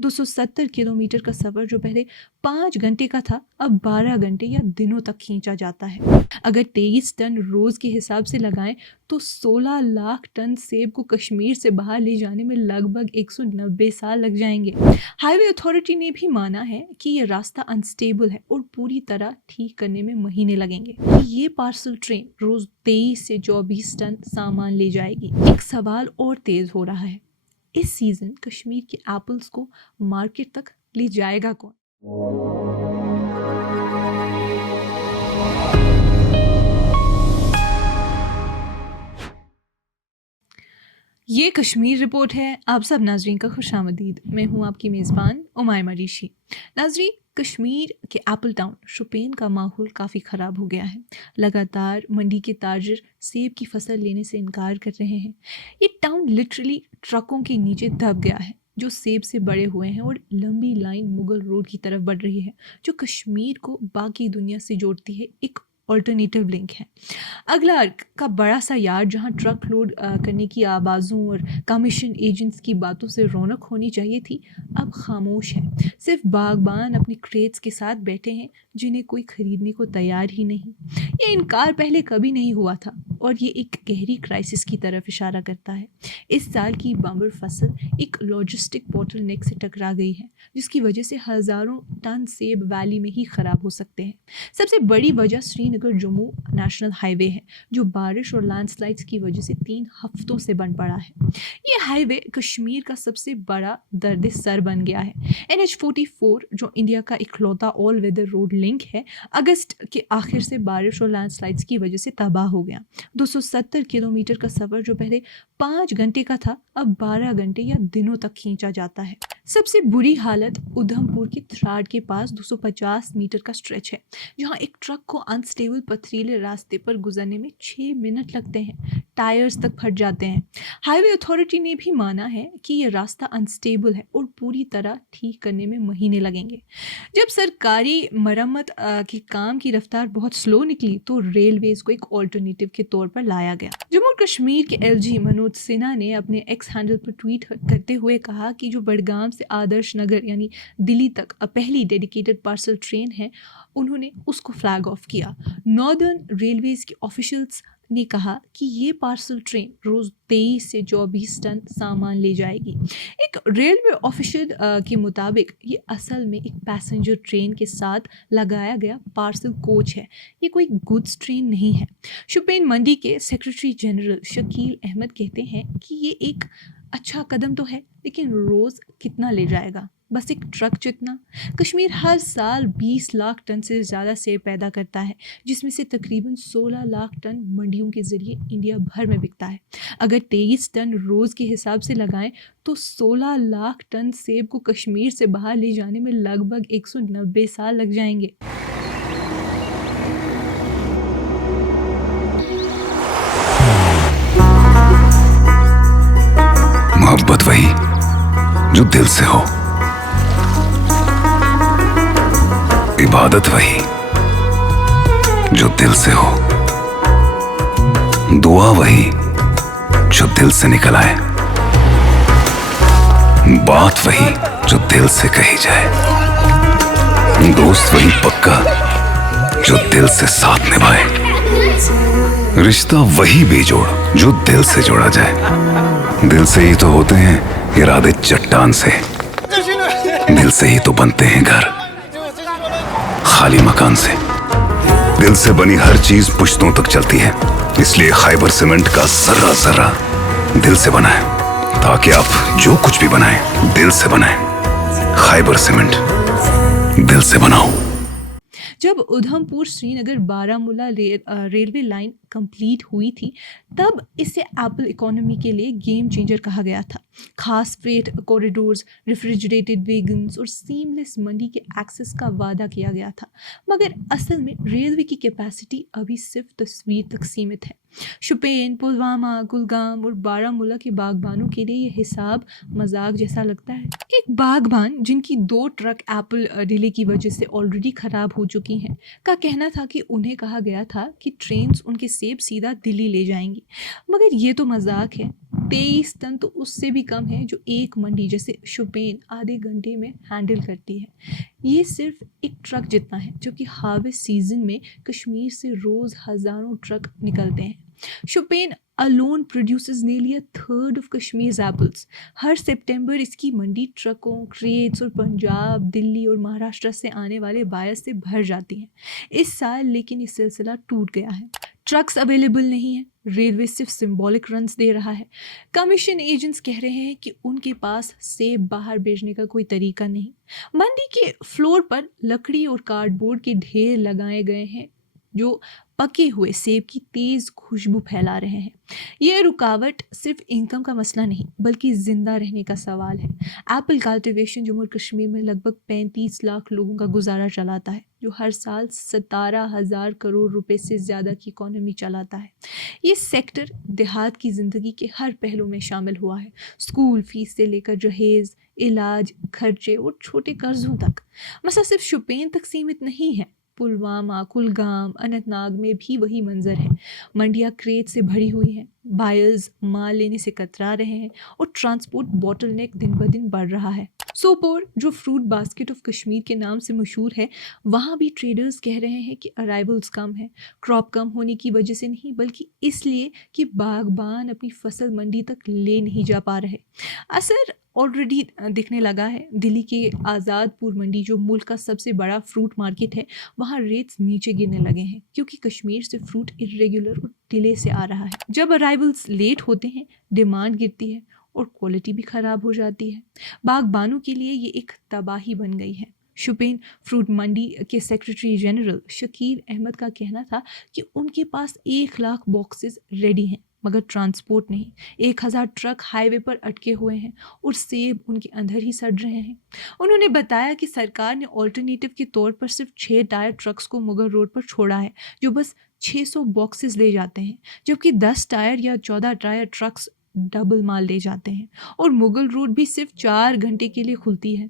270 kilometre का सफ़र जो पहले 5 घंटे का था अब 12 घंटे या दिनों तक खींचा जाता है। अगर 23 टन रोज़ के हिसाब से लगाएं तो 16 लाख टन सेब को कश्मीर से बाहर ले जाने में लगभग 190 साल लग जाएंगे। हाईवे अथॉरिटी ने भी माना है कि ये रास्ता अनस्टेबल है और पूरी तरह ठीक करने में महीने लगेंगे। ये पार्सल ट्रेन रोज़ 23 से 24 टन सामान ले जाएगी। एक सवाल और तेज़ हो रहा है, इस सीजन कश्मीर के एप्पल्स को मार्केट तक ले जाएगा कौन? ये कश्मीर रिपोर्ट है। आप सब नाजरीन का खुशामदीद। मैं हूँ आपकी मेज़बान उमायमा ऋषि। नाजरीन, कश्मीर के एप्पल टाउन शोपियान का माहौल काफ़ी ख़राब हो गया है। लगातार मंडी के ताजर सेब की फसल लेने से इनकार कर रहे हैं। ये टाउन लिटरली ट्रकों के नीचे दब गया है जो सेब से बड़े हुए हैं और लंबी लाइन मुगल रोड की तरफ बढ़ रही है जो कश्मीर को बाकी दुनिया से जोड़ती है। एक ऑल्टरनेटिव लिंक है। अगला का बड़ा सा यार्ड जहां ट्रक लोड करने की आवाज़ों और कमीशन एजेंट्स की बातों से रौनक होनी चाहिए थी, अब खामोश है। सिर्फ बागबान अपने क्रेट्स के साथ बैठे हैं जिन्हें कोई खरीदने को तैयार ही नहीं। ये इनकार पहले कभी नहीं हुआ था और ये एक गहरी क्राइसिस की तरफ इशारा करता है। इस साल की बम्पर फसल एक लॉजिस्टिक बोटलनेक से टकरा गई है जिसकी वजह से हज़ारों टन सेब वैली में ही ख़राब हो सकते हैं। सबसे बड़ी वजह श्रीनगर जम्मू नेशनल हाईवे है जो बारिश और लैंडस्लाइड्स की वजह से 3 हफ्तों से बंद पड़ा है। ये हाईवे कश्मीर का सबसे बड़ा दर्द सर बन गया है। NH44 जो इंडिया का इकलौता ऑल वेदर रोड लिंक है, अगस्त के आखिर से बारिश और लैंडस्लाइड्स की वजह से तबाह हो गया। 270 किलोमीटर का सफ़र जो पहले 5 घंटे का था अब 12 घंटे या दिनों तक खींचा जाता है। सबसे बुरी हालत उधमपुर के थ्राड के पास 250 मीटर का स्ट्रेच है जहां एक ट्रक को अनस्टेबल पथरीले रास्ते पर गुजरने में 6 मिनट लगते हैं। टायर्स तक फट जाते हैं। हाईवे अथॉरिटी ने भी माना है कि यह रास्ता अनस्टेबल है और पूरी तरह ठीक करने में महीने लगेंगे। जब सरकारी मरम्मत के काम की रफ्तार बहुत स्लो निकली तो रेलवेज को एक ऑल्टरनेटिव के तौर पर लाया गया। जम्मू कश्मीर के LG मनोज सिन्हा ने अपने एक्स हैंडल पर ट्वीट करते हुए कहा कि जो बडगाम से आदर्श नगर यानी दिल्ली तक पहली डेडिकेटेड पार्सल ट्रेन है, उन्होंने उसको फ्लैग ऑफ किया। नॉर्दर्न रेलवेज के ऑफिशियल्स ने कहा कि ये पार्सल ट्रेन रोज़ 23 से 24 टन सामान ले जाएगी। एक रेलवे ऑफिशियल के मुताबिक ये असल में एक पैसेंजर ट्रेन के साथ लगाया गया पार्सल कोच है, ये कोई गुड्स ट्रेन नहीं है। शोपियान मंडी के सेक्रेटरी जनरल शकील अहमद कहते हैं कि ये एक अच्छा कदम तो है, लेकिन रोज़ कितना ले जाएगा? बस एक ट्रक जितना। कश्मीर हर साल 20 लाख टन से ज़्यादा सेब पैदा करता है जिसमें से तकरीबन 16 लाख टन मंडियों के ज़रिए इंडिया भर में बिकता है। अगर 23 टन रोज़ के हिसाब से लगाएं तो 16 लाख टन सेब को कश्मीर से बाहर ले जाने में लगभग 190 साल लग जाएंगे। मोहब्बत वही जो दिल से हो, इबादत वही जो दिल से हो, दुआ वही जो दिल से निकल आए, बात वही जो दिल से कही जाए, दोस्त वही पक्का जो दिल से साथ निभाए, रिश्ता वही बेजोड़ जो दिल से जोड़ा जाए। दिल से ही तो होते हैं इरादे चट्टान से, दिल से ही तो बनते हैं घर खाली मकान से। दिल से बनी हर चीज पुश्तों तक चलती है, इसलिए खैबर सीमेंट का जर्रा जर्रा दिल से बना है ताकि आप जो कुछ भी बनाएं दिल से बनाएं। खैबर सीमेंट, दिल से बनाओ। जब Udhampur Srinagar Baramulla railway line complete हुई थी तब इसे एप्पल इकोनॉमी के लिए गेम चेंजर कहा गया था। खास फ्रेट कॉरिडोर्स, रेफ्रिजरेटेड वेगन्स और सीमलेस मंडी के एक्सेस का वादा किया गया था, मगर असल में रेलवे की कैपेसिटी अभी सिर्फ तस्वीर तक सीमित है। शोपियान, पुलवामा, कुलगाम और बारामूला के बागबानों के लिए यह हिसाब मजाक जैसा लगता है। एक बागबान जिनकी 2 ट्रक एप्पल डिले की वजह से ऑलरेडी ख़राब हो चुकी हैं का कहना था कि उन्हें कहा गया था कि ट्रेन्स उनके सेब सीधा दिल्ली ले जाएंगी, मगर ये तो मजाक है। 23 टन तो उससे भी कम है जो एक मंडी जैसे शुपेन आधे घंटे में हैंडल करती है। ये सिर्फ एक ट्रक जितना है, जबकि हार्वेस्ट सीजन में कश्मीर से रोज हजारों ट्रक निकलते हैं। शुपेन alone produces nearly a third of Kashmir's apples. हर सितंबर इसकी मंडी ट्रकों, क्रेट्स और पंजाब, दिल्ली और महाराष्ट्र से आने वाले बायर्स से भर जाती है। इस साल लेकिन ये सिलसिला टूट गया है। ट्रक्स अवेलेबल नहीं है, रेलवे सिर्फ सिंबॉलिक रन्स दे रहा है। कमीशन एजेंट्स कह रहे हैं कि उनके पास सेब बाहर भेजने का कोई तरीका नहीं। मंडी के फ्लोर पर लकड़ी और कार्डबोर्ड के ढेर लगाए गए हैं जो पके हुए सेब की तेज खुशबू फैला रहे हैं। यह रुकावट सिर्फ इनकम का मसला नहीं बल्कि जिंदा रहने का सवाल है। एप्पल कल्टीवेशन जम्मू और कश्मीर में लगभग 35 लाख लोगों का गुजारा चलाता है, जो हर साल 17,000 करोड़ रुपए से ज़्यादा की इकोनॉमी चलाता है। ये सेक्टर देहात की ज़िंदगी के हर पहलू में शामिल हुआ है, स्कूल फीस से लेकर जहेज़, इलाज, खर्चे और छोटे कर्जों तक। मसला सिर्फ शुपेन तक सीमित नहीं है, पुलवामा, कुलगाम, अनंतनाग में भी वही मंजर है। मंडियाँ क्रेट से भरी हुई हैं, बायर्स माल लेने से कतरा रहे हैं और ट्रांसपोर्ट बॉटलनेक दिन ब दिन बढ़ रहा है। सोपोर, जो फ्रूट बास्केट ऑफ कश्मीर के नाम से मशहूर है, वहाँ भी ट्रेडर्स कह रहे हैं कि अराइवल्स कम है, क्रॉप कम होने की वजह से नहीं बल्कि इसलिए कि बागबान अपनी फसल मंडी तक ले नहीं जा पा रहे। असर ऑलरेडी दिखने लगा है। दिल्ली के आज़ादपुर मंडी, जो मुल्क का सबसे बड़ा फ्रूट मार्केट है, वहाँ रेट्स नीचे गिरने लगे हैं क्योंकि कश्मीर से फ्रूट इरेगुलर और डिले से आ रहा है। जब अराइवल्स लेट होते हैं, डिमांड गिरती है और क्वालिटी भी ख़राब हो जाती है। बागबानों के लिए ये एक तबाही बन गई है। शुपेन फ्रूट मंडी के सेक्रेटरी जनरल शकील अहमद का कहना था कि उनके पास 1 लाख बॉक्सेस रेडी हैं मगर ट्रांसपोर्ट नहीं। 1,000 ट्रक हाईवे पर अटके हुए हैं और सेब उनके अंदर ही सड़ रहे हैं। उन्होंने बताया कि सरकार ने ऑल्टरनेटिव के तौर पर सिर्फ 6 टायर ट्रक्स को मुगल रोड पर छोड़ा है, जो बस 600 बॉक्सेस ले जाते हैं, जबकि 10 टायर या 14 टायर ट्रक्स डबल माल ले जाते हैं और मुगल रोड भी सिर्फ 4 घंटे के लिए खुलती है।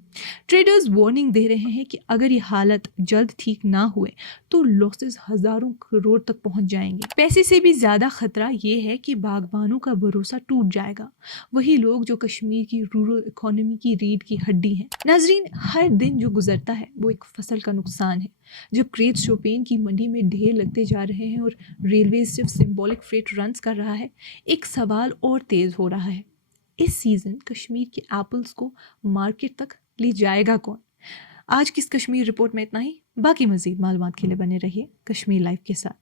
ट्रेडर्स वार्निंग दे रहे हैं कि अगर ये हालत जल्द ठीक ना हुए तो लॉसेस हजारों करोड़ तक पहुंच जाएंगे। पैसे से भी ज़्यादा खतरा ये है कि बागबानों का भरोसा टूट जाएगा, वही लोग जो कश्मीर की रूरल इकोनॉमी की रीढ़ की हड्डी हैं। नाजरीन, हर दिन जो गुजरता है वो एक फसल का नुकसान है। जब क्रेट शोपेन की मंडी में ढेर लगते जा रहे हैं और रेलवे सिर्फ सिंबॉलिक फ्रेट रन्स कर रहा है, एक सवाल और तेज़ हो रहा है। इस सीज़न कश्मीर के एप्पल्स को मार्केट तक ले जाएगा कौन? आज की इस कश्मीर रिपोर्ट में इतना ही। बाकी मज़ीद मालूमात के लिए बने रहिए कश्मीर लाइव के साथ।